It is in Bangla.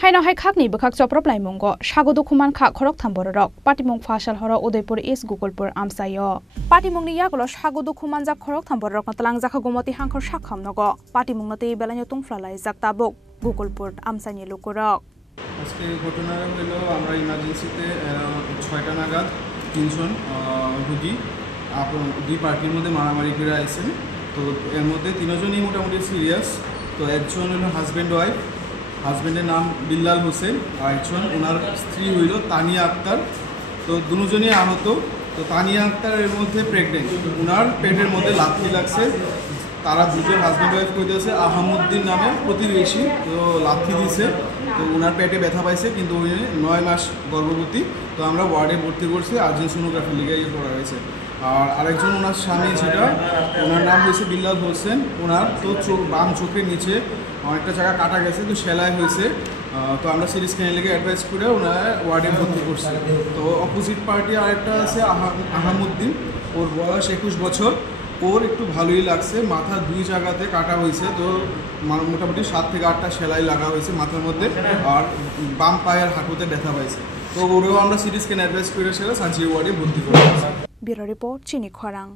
Hainohai khaknwi bwkhak chobrop laimungo sago dukhu mankha khoroktham bororok Patimung phasal horo Udaipur East Gukulpur amchaio Patimung ni yagulo sago dukhu manjak khoroktham bororok natalang jakha gomoti hangkhor sakham nogo Patimung nate belanyo tungflalai jaktabuk Gukulpur amchaini lukurok আজকে ঘটনাটা হলো আমরা ইমার্জেন্সিতে 6টা নাগাদ তিনজন রোগী দুই পার্টির মধ্যে মারামারি করে আইছেন। তো এর মধ্যে তিনজনই মোটামুটি সিরিয়াস। তো একজন হলো হাজব্যান্ড ওয়াইফ, হাজব্যান্ডের নাম বিল্লাল হোসেন, আর একজন ওনার স্ত্রী হইল তানিয়া আক্তার। তো দুজনই আহত। তো তানিয়া আক্তারের মধ্যে প্রেগনেন্ট, ওনার পেটের মধ্যে লাথি লাগছে। তারা দুজন হাজব্যান্ড ওয়াইফ কইতেছে আহমুদ্দিন নামে প্রতিবেশী, তো লাথি দিছে। তো ওনার পেটে ব্যথা পাইছে, কিন্তু উনি 9 মাস গর্ভবতী। তো আমরা ওয়ার্ডে ভর্তি করছি, আর্জেন্ট সোনোগ্রাফি লিগে করা হয়েছে। আর আরেকজন ওনার স্বামী, যেটা ওনার নাম হয়েছে বিল্লাল হোসেন, ওনার তো বাম চোখের নিচে অনেকটা জায়গা কাটা গেছে, তো সেলাই হয়েছে। তো আমরা সিরিজ স্ক্যানের লেগে অ্যাডভাইস করে ওনারা ওয়ার্ডে ভর্তি করছি। তো অপোজিট পার্টি আরেকটা আছে আহমুদ্দিন, ওর বয়স 21 বছর। ওর একটু ভালোই লাগছে, মাথার 2 জায়গাতে কাটা হয়েছে। তো মোটামুটি 7 থেকে 8টা সেলাই লাগা হয়েছে মাথার মধ্যে, আর বাম পায়ের হাঁটুতে ব্যথা পাইছে। তো ওরেও আমরা সিরিজ স্ক্যান অ্যাডভাইস করে সেটা সার্জারি ওয়ার্ডে ভর্তি করেছি। ব্যুরো রিপোর্ট চিনি খরাং।